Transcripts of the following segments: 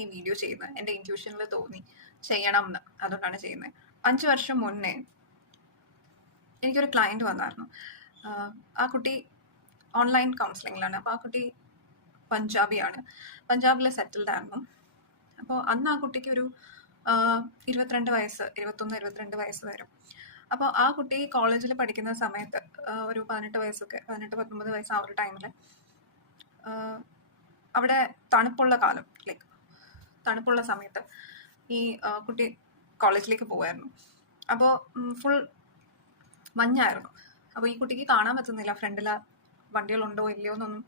ഈ വീഡിയോ ചെയ്യുന്നത്. എൻ്റെ ഇൻറ്റ്യൂഷനിൽ തോന്നി ചെയ്യണം എന്ന്. അതുകൊണ്ടാണ് ചെയ്യുന്നത്. 5 വർഷം മുന്നേ എനിക്കൊരു ക്ലയൻറ്റ് വന്നായിരുന്നു. ആ കുട്ടി ഓൺലൈൻ കൗൺസിലിങ്ങിലാണ്. അപ്പോൾ ആ കുട്ടി പഞ്ചാബിയാണ്. പഞ്ചാബിൽ സെറ്റിൽഡ് ആയിരുന്നു. അപ്പോൾ അന്ന് ആ കുട്ടിക്ക് ഒരു 22 വയസ്സ്, 21-22 വയസ്സ് വരും. അപ്പോൾ ആ കുട്ടി കോളേജിൽ പഠിക്കുന്ന സമയത്ത് ഒരു 18 വയസ്സൊക്കെ, 18-19 വയസ്സ് ആ ഒരു ടൈമിൽ അവിടെ തണുപ്പുള്ള കാലം, ലൈക്ക് തണുപ്പുള്ള സമയത്ത് ഈ കുട്ടി കോളേജിലേക്ക് പോവായിരുന്നു. അപ്പോൾ ഫുൾ മഞ്ഞായിരുന്നു. അപ്പോൾ ഈ കുട്ടിക്ക് കാണാൻ പറ്റുന്നില്ല ഫ്രണ്ടിൽ വണ്ടികളുണ്ടോ ഇല്ലയോ എന്നൊന്നും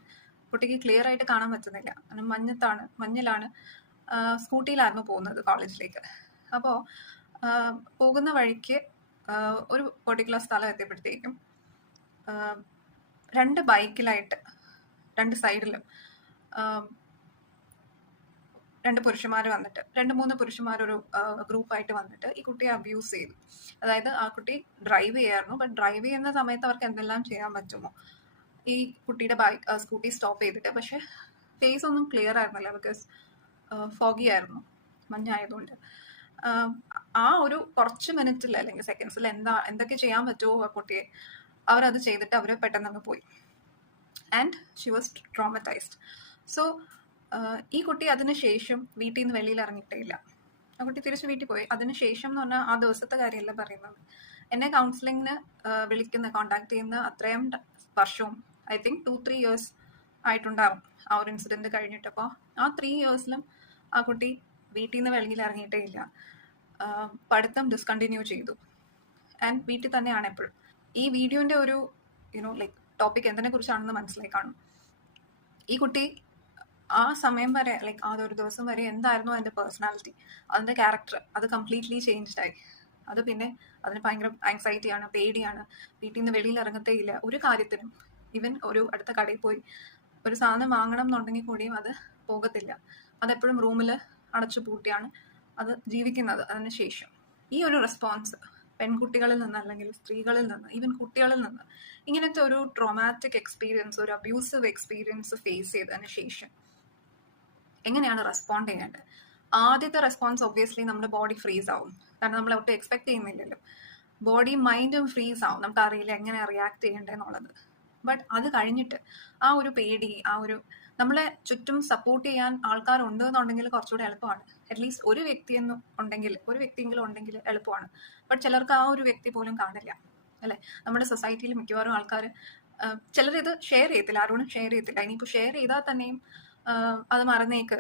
കുട്ടിക്ക് ക്ലിയർ ആയിട്ട് കാണാൻ പറ്റുന്നില്ല. മഞ്ഞിലാണ്. സ്കൂട്ടിയിലായിരുന്നു പോകുന്നത് കോളേജിലേക്ക്. അപ്പോൾ പോകുന്ന വഴിക്ക് ഒരു പെർട്ടിക്കുലർ സ്ഥലം എത്തിയപ്പോഴത്തേക്കും 2 ബൈക്കിലായിട്ട് 2 സൈഡിലും 2 പുരുഷന്മാർ വന്നിട്ട്, 2-3 പുരുഷന്മാർ ഒരു ഗ്രൂപ്പായിട്ട് വന്നിട്ട് ഈ കുട്ടിയെ അബ്യൂസ് ചെയ്തു. അതായത് ആ കുട്ടി ഡ്രൈവ് ചെയ്യായിരുന്നു. ബട്ട് ഡ്രൈവ് ചെയ്യുന്ന സമയത്ത് അവർക്ക് എന്തെല്ലാം ചെയ്യാൻ പറ്റുമോ, ഈ കുട്ടിയുടെ സ്കൂട്ടി സ്റ്റോപ്പ് ചെയ്തിട്ട്. പക്ഷെ ഫേസ് ഒന്നും ക്ലിയർ ആയിരുന്നില്ല, ബിക്കോസ് ഫോഗി ആയിരുന്നു, മഞ്ഞായതുകൊണ്ട്. ആ ഒരു കുറച്ച് മിനിറ്റിൽ അല്ലെങ്കിൽ സെക്കൻഡ്സിൽ എന്തൊക്കെ ചെയ്യാൻ പറ്റുമോ ആ കുട്ടിയെ, അവരത് ചെയ്തിട്ട് അവർ പെട്ടെന്ന് പോയി. And she was traumatised. So ഈ കുട്ടി അതിനുശേഷം വീട്ടിൽ നിന്ന് വെളിയിൽ ഇറങ്ങിയിട്ടേ ഇല്ല. ആ കുട്ടി തിരിച്ച് വീട്ടിൽ പോയി. അതിനുശേഷം എന്ന് പറഞ്ഞാൽ ആ ദിവസത്തെ കാര്യമല്ല പറയുന്നത്. എന്നെ കൗൺസിലിങ്ങിന് കോണ്ടാക്ട് ചെയ്യുന്ന അത്രയും വർഷവും, ഐ തിങ്ക് 2-3 ഇയേഴ്സ് ആയിട്ടുണ്ടാവും ആ ഒരു ഇൻസിഡന്റ് കഴിഞ്ഞിട്ട്. അപ്പോൾ ആ 3 ഇയേഴ്സിലും ആ കുട്ടി വീട്ടിൽ നിന്ന് വെളിയിൽ ഇറങ്ങിയിട്ടേ ഇല്ല. പഠിത്തം ഡിസ്കണ്ടിന്യൂ ചെയ്തു. ആൻഡ് വീട്ടിൽ തന്നെയാണ് എപ്പോഴും. ഈ വീഡിയോന്റെ ഒരു ലൈക്ക് ടോപ്പിക് എന്തിനെ കുറിച്ചാണെന്ന് മനസ്സിലായി കാണും. ഈ കുട്ടി ആ സമയം വരെ, ലൈക്ക് ആ ഒരു ദിവസം വരെ എന്തായിരുന്നു അതിന്റെ പേഴ്സണാലിറ്റി, അതിന്റെ ക്യാരക്ടർ, അത് കംപ്ലീറ്റ്ലി ചേഞ്ച്ഡ് ആയി. അത് പിന്നെ അതിന് ഭയങ്കര ആങ്സൈറ്റിയാണ്, പേടിയാണ്, വീട്ടിൽ നിന്ന് വെളിയിൽ ഇറങ്ങത്തേ ഇല്ല ഒരു കാര്യത്തിനും. ഈവൻ ഒരു അടുത്ത കടയിൽ പോയി ഒരു സാധനം വാങ്ങണം എന്നുണ്ടെങ്കിൽ കൂടിയും അത് പോകത്തില്ല. അതെപ്പോഴും റൂമിൽ അടച്ചു പൂട്ടിയാണ് അത് ജീവിക്കുന്നത്. അതിനുശേഷം ഈ ഒരു റെസ്പോൺസ് പെൺകുട്ടികളിൽ നിന്ന്, അല്ലെങ്കിൽ സ്ത്രീകളിൽ നിന്ന്, ഈവൻ കുട്ടികളിൽ നിന്ന് ഇങ്ങനത്തെ ഒരു ട്രോമാറ്റിക് എക്സ്പീരിയൻസ്, ഒരു അബ്യൂസീവ് എക്സ്പീരിയൻസ് ഫേസ് ചെയ്തതിന് ശേഷം എങ്ങനെയാണ് റെസ്പോണ്ട് ചെയ്യേണ്ടത്? ആദ്യത്തെ റെസ്പോൺസ് ഒബ്വിയസ്ലി നമ്മുടെ ബോഡി ഫ്രീസ് ആവും. കാരണം നമ്മൾ ഒട്ടും എക്സ്പെക്ട് ചെയ്യുന്നില്ലല്ലോ. ബോഡി മൈൻഡും ഫ്രീസ് ആവും. നമുക്ക് അറിയില്ല എങ്ങനെ റിയാക്ട് ചെയ്യേണ്ടതെന്നുള്ളത്. ബട്ട് അത് കഴിഞ്ഞിട്ട് ആ ഒരു പേടി, ആ ഒരു നമ്മളെ ചുറ്റും സപ്പോർട്ട് ചെയ്യാൻ ആൾക്കാരുണ്ട് എന്നുണ്ടെങ്കിൽ കുറച്ചുകൂടെ എളുപ്പമാണ്. അറ്റ്ലീസ്റ്റ് ഒരു വ്യക്തിയെങ്കിലും ഉണ്ടെങ്കിൽ എളുപ്പമാണ്. ബട്ട് ചിലർക്ക് ആ ഒരു വ്യക്തി പോലും കാണില്ല, അല്ലെ? നമ്മുടെ സൊസൈറ്റിയിൽ മിക്കവാറും ആൾക്കാർ ചിലർ ഇത് ഷെയർ ചെയ്യത്തില്ല, ആരോടും ഷെയർ ചെയ്യത്തില്ല. ഇനിയിപ്പോൾ ഷെയർ ചെയ്താൽ തന്നെയും അത് മറന്നേക്ക്,